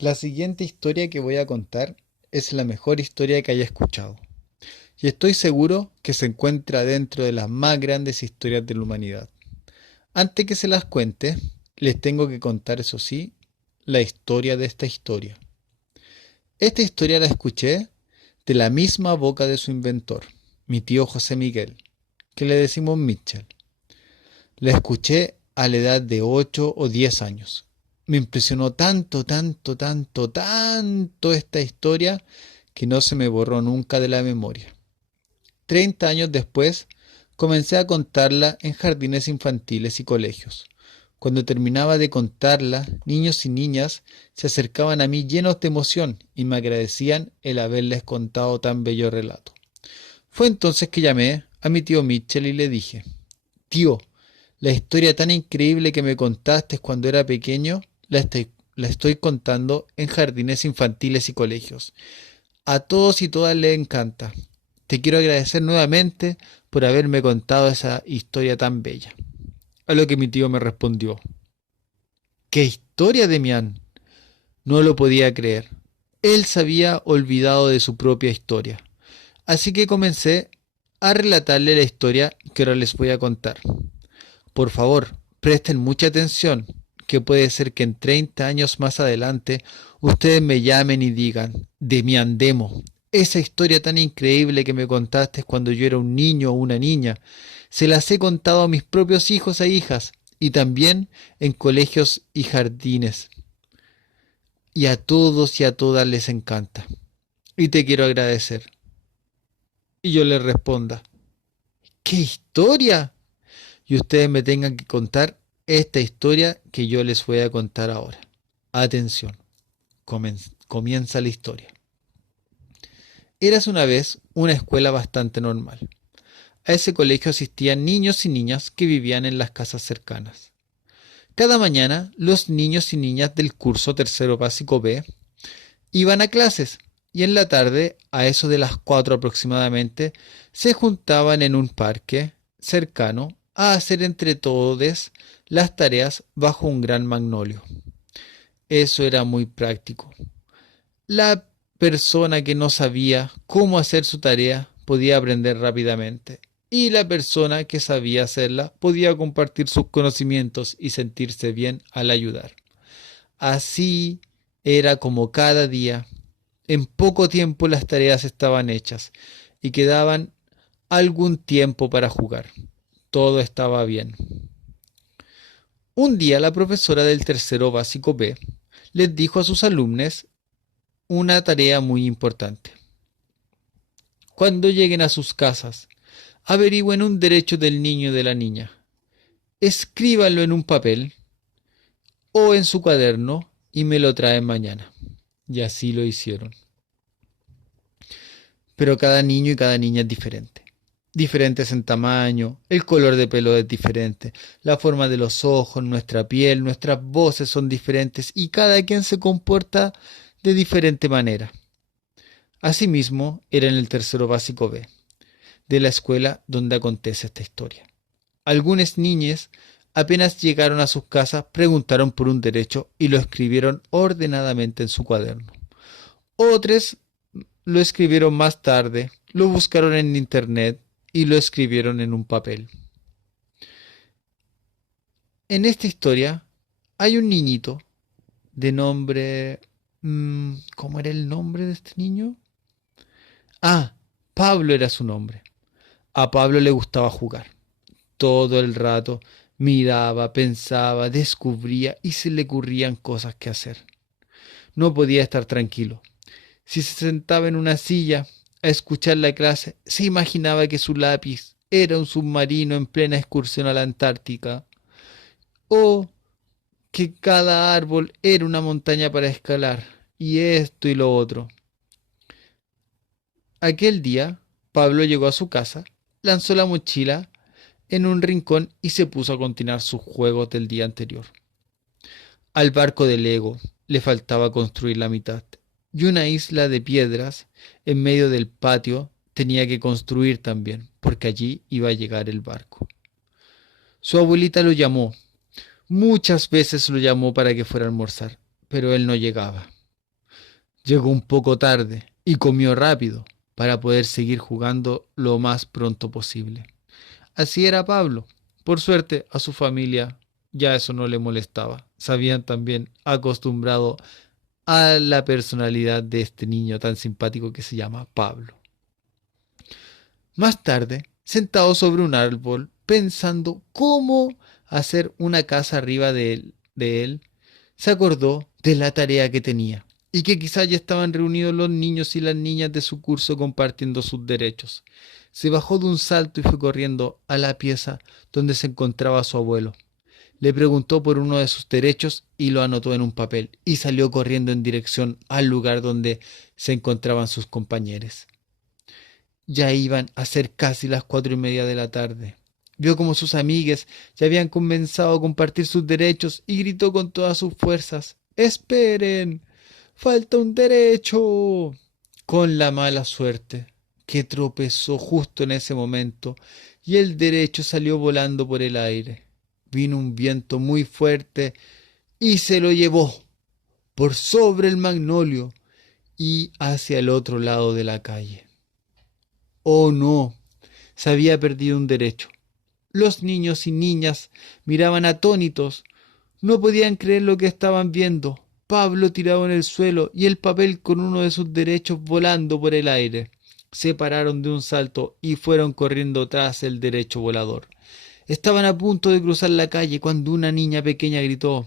La siguiente historia que voy a contar es la mejor historia que haya escuchado, y estoy seguro que se encuentra dentro de las más grandes historias de la humanidad. Antes que se las cuente, les tengo que contar, eso sí, la historia de esta historia. Esta historia la escuché de la misma boca de su inventor, mi tío José Miguel, que le decimos Mitchell. La escuché a la edad de 8 o 10 años. Me impresionó tanto, tanto, tanto, tanto esta historia que no se me borró nunca de la memoria. 30 años después, comencé a contarla en jardines infantiles y colegios. Cuando terminaba de contarla, niños y niñas se acercaban a mí llenos de emoción y me agradecían el haberles contado tan bello relato. Fue entonces que llamé a mi tío Mitchell y le dije: Tío, la historia tan increíble que me contaste cuando era pequeño, la estoy contando en jardines infantiles y colegios. A todos y todas les encanta. Te quiero agradecer nuevamente por haberme contado esa historia tan bella. A lo que mi tío me respondió: ¿Qué historia, Demián? No lo podía creer. Él se había olvidado de su propia historia. Así que comencé a relatarle la historia que ahora les voy a contar. Por favor, presten mucha atención, que puede ser que en 30 años más adelante ustedes me llamen y digan: Demián Demo, esa historia tan increíble que me contaste cuando yo era un niño o una niña, se las he contado a mis propios hijos e hijas y también en colegios y jardines. Y a todos y a todas les encanta. Y te quiero agradecer. Y yo les responda: ¿qué historia? Y ustedes me tengan que contar esta historia que yo les voy a contar ahora. Atención, comienza la historia. Eras una vez una escuela bastante normal. A ese colegio asistían niños y niñas que vivían en las casas cercanas. Cada mañana los niños y niñas del curso tercero básico B iban a clases y en la tarde, a eso de las 4 aproximadamente, se juntaban en un parque cercano a hacer entre todos las tareas bajo un gran magnolio. Eso era muy práctico. La persona que no sabía cómo hacer su tarea podía aprender rápidamente, y la persona que sabía hacerla podía compartir sus conocimientos y sentirse bien al ayudar. Así era como cada día, en poco tiempo las tareas estaban hechas y quedaban algún tiempo para jugar. Todo estaba bien. Un día la profesora del tercero básico B les dijo a sus alumnos una tarea muy importante. Cuando lleguen a sus casas, averigüen un derecho del niño y de la niña. Escríbanlo en un papel o en su cuaderno y me lo traen mañana. Y así lo hicieron. Pero cada niño y cada niña es diferente. Diferentes en tamaño, el color de pelo es diferente, la forma de los ojos, nuestra piel, nuestras voces son diferentes y cada quien se comporta de diferente manera. Asimismo, era en el tercero básico B, de la escuela donde acontece esta historia. Algunas niñas apenas llegaron a sus casas preguntaron por un derecho y lo escribieron ordenadamente en su cuaderno. Otras lo escribieron más tarde, lo buscaron en internet y lo escribieron en un papel. En esta historia hay un niñito de nombre... ¿Cómo era el nombre de este niño? Ah, Pablo era su nombre. A Pablo le gustaba jugar. Todo el rato miraba, pensaba, descubría y se le ocurrían cosas que hacer. No podía estar tranquilo. Si se sentaba en una silla a escuchar la clase, se imaginaba que su lápiz era un submarino en plena excursión a la Antártica, o que cada árbol era una montaña para escalar, y esto y lo otro. Aquel día, Pablo llegó a su casa, lanzó la mochila en un rincón y se puso a continuar sus juegos del día anterior. Al barco de Lego le faltaba construir la mitad, y una isla de piedras en medio del patio tenía que construir también, porque allí iba a llegar el barco. Su abuelita lo llamó, muchas veces lo llamó para que fuera a almorzar, pero él no llegaba. Llegó un poco tarde y comió rápido para poder seguir jugando lo más pronto posible. Así era Pablo. Por suerte, a su familia ya eso no le molestaba. Se habían también acostumbrado a la personalidad de este niño tan simpático que se llama Pablo. Más tarde, sentado sobre un árbol, pensando cómo hacer una casa arriba de él, se acordó de la tarea que tenía y que quizás ya estaban reunidos los niños y las niñas de su curso compartiendo sus derechos. Se bajó de un salto y fue corriendo a la pieza donde se encontraba su abuelo. Le preguntó por uno de sus derechos y lo anotó en un papel y salió corriendo en dirección al lugar donde se encontraban sus compañeros. Ya iban a ser casi las 4:30 de la tarde. Vio como sus amigues ya habían comenzado a compartir sus derechos y gritó con todas sus fuerzas: ¡Esperen! ¡Falta un derecho! Con la mala suerte que tropezó justo en ese momento y el derecho salió volando por el aire. Vino un viento muy fuerte y se lo llevó por sobre el magnolio y hacia el otro lado de la calle. ¡Oh no! Se había perdido un derecho. Los niños y niñas miraban atónitos. No podían creer lo que estaban viendo. Pablo tirado en el suelo y el papel con uno de sus derechos volando por el aire. Se pararon de un salto y fueron corriendo tras el derecho volador. Estaban a punto de cruzar la calle cuando una niña pequeña gritó.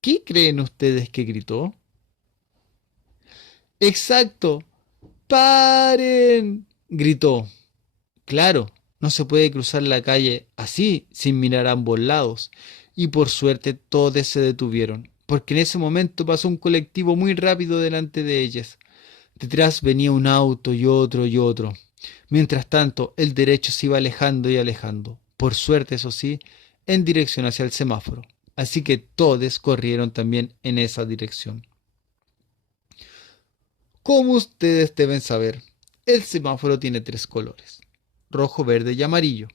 ¿Qué creen ustedes que gritó? ¡Exacto! ¡Paren! Gritó. Claro, no se puede cruzar la calle así, sin mirar a ambos lados. Y por suerte todos se detuvieron, porque en ese momento pasó un colectivo muy rápido delante de ellas. Detrás venía un auto y otro y otro. Mientras tanto, el derecho se iba alejando y alejando. Por suerte, eso sí, en dirección hacia el semáforo. Así que todos corrieron también en esa dirección. Como ustedes deben saber, el semáforo tiene tres colores: rojo, verde y amarillo.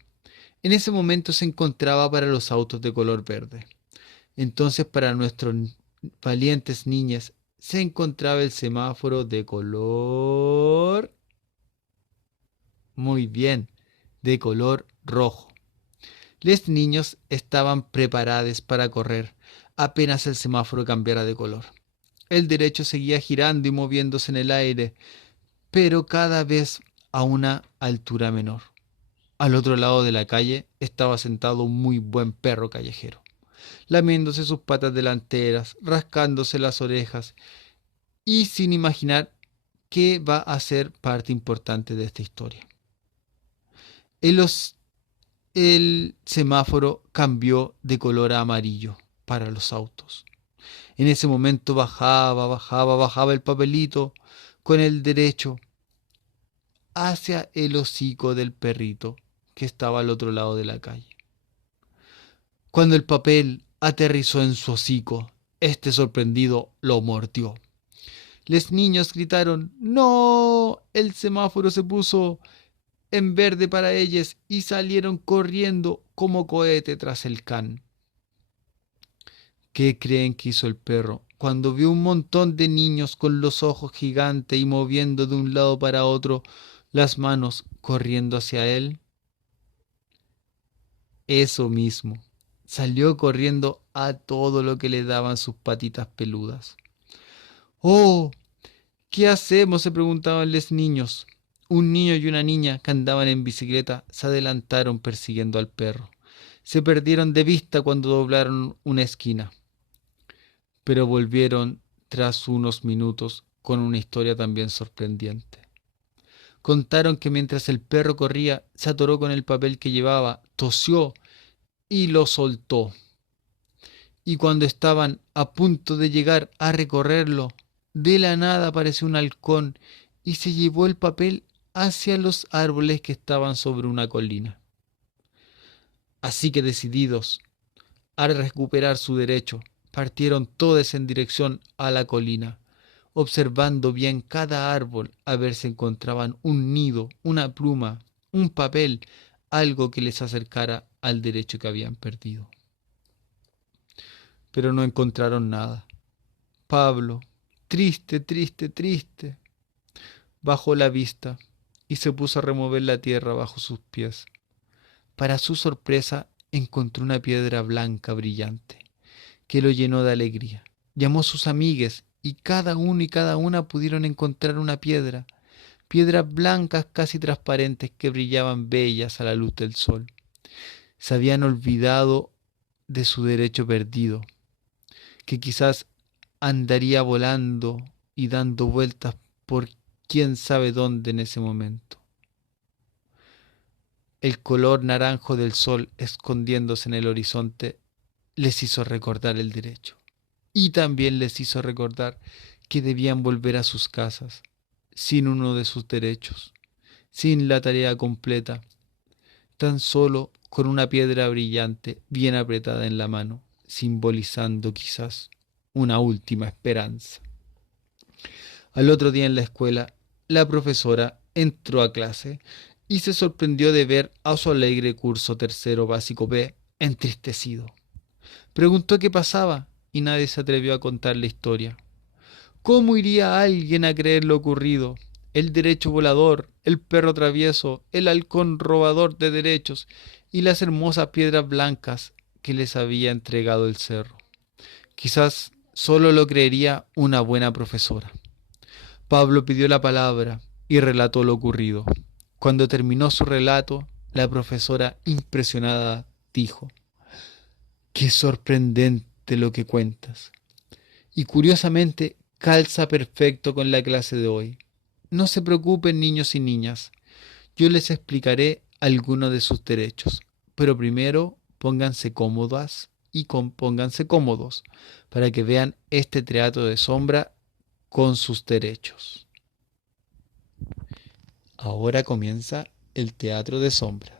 En ese momento se encontraba para los autos de color verde. Entonces para nuestros valientes niñas se encontraba el semáforo de color... Muy bien, de color rojo. Los niños estaban preparados para correr apenas el semáforo cambiara de color. El derecho seguía girando y moviéndose en el aire, pero cada vez a una altura menor. Al otro lado de la calle estaba sentado un muy buen perro callejero, lamiéndose sus patas delanteras, rascándose las orejas y sin imaginar que va a ser parte importante de esta historia. El, el semáforo cambió de color a amarillo para los autos. En ese momento bajaba el papelito con el derecho hacia el hocico del perrito que estaba al otro lado de la calle. Cuando el papel aterrizó en su hocico, este sorprendido lo mordió. Los niños gritaron: ¡No! El semáforo se puso en verde para ellos y salieron corriendo como cohete tras el can. ¿Qué creen que hizo el perro cuando vio un montón de niños con los ojos gigantes y moviendo de un lado para otro las manos corriendo hacia él? Eso mismo. Salió corriendo a todo lo que le daban sus patitas peludas. ¡Oh! ¿Qué hacemos?, se preguntaban los niños. Un niño y una niña que andaban en bicicleta se adelantaron persiguiendo al perro. Se perdieron de vista cuando doblaron una esquina, pero volvieron tras unos minutos con una historia también sorprendente. Contaron que mientras el perro corría, se atoró con el papel que llevaba, tosió y lo soltó. Y cuando estaban a punto de llegar a recorrerlo, de la nada apareció un halcón y se llevó el papel hacia los árboles que estaban sobre una colina. Así que decididos a recuperar su derecho, partieron todos en dirección a la colina, observando bien cada árbol a ver si encontraban un nido, una pluma, un papel, algo que les acercara al derecho que habían perdido. Pero no encontraron nada. Pablo, Triste, triste, triste. Bajó la vista y se puso a remover la tierra bajo sus pies. Para su sorpresa, encontró una piedra blanca brillante, que lo llenó de alegría. Llamó a sus amigues y cada uno y cada una pudieron encontrar una piedra, piedras blancas casi transparentes que brillaban bellas a la luz del sol. Se habían olvidado de su derecho perdido, que quizás andaría volando y dando vueltas por quién sabe dónde en ese momento. El color naranjo del sol escondiéndose en el horizonte les hizo recordar el derecho. Y también les hizo recordar que debían volver a sus casas, sin uno de sus derechos, sin la tarea completa, tan solo con una piedra brillante bien apretada en la mano, simbolizando quizás una última esperanza. Al otro día en la escuela, la profesora entró a clase y se sorprendió de ver a su alegre curso tercero básico B entristecido. Preguntó qué pasaba y nadie se atrevió a contar la historia. ¿Cómo iría alguien a creer lo ocurrido? El derecho volador, el perro travieso, el halcón robador de derechos y las hermosas piedras blancas que les había entregado el cerro. Quizás solo lo creería una buena profesora. Pablo pidió la palabra y relató lo ocurrido. Cuando terminó su relato, la profesora, impresionada, dijo: «Qué sorprendente lo que cuentas. Y curiosamente calza perfecto con la clase de hoy. No se preocupen, niños y niñas. Yo les explicaré algunos de sus derechos. Pero primero pónganse cómodas y pónganse cómodos para que vean este teatro de sombra con sus derechos». Ahora comienza el teatro de sombra.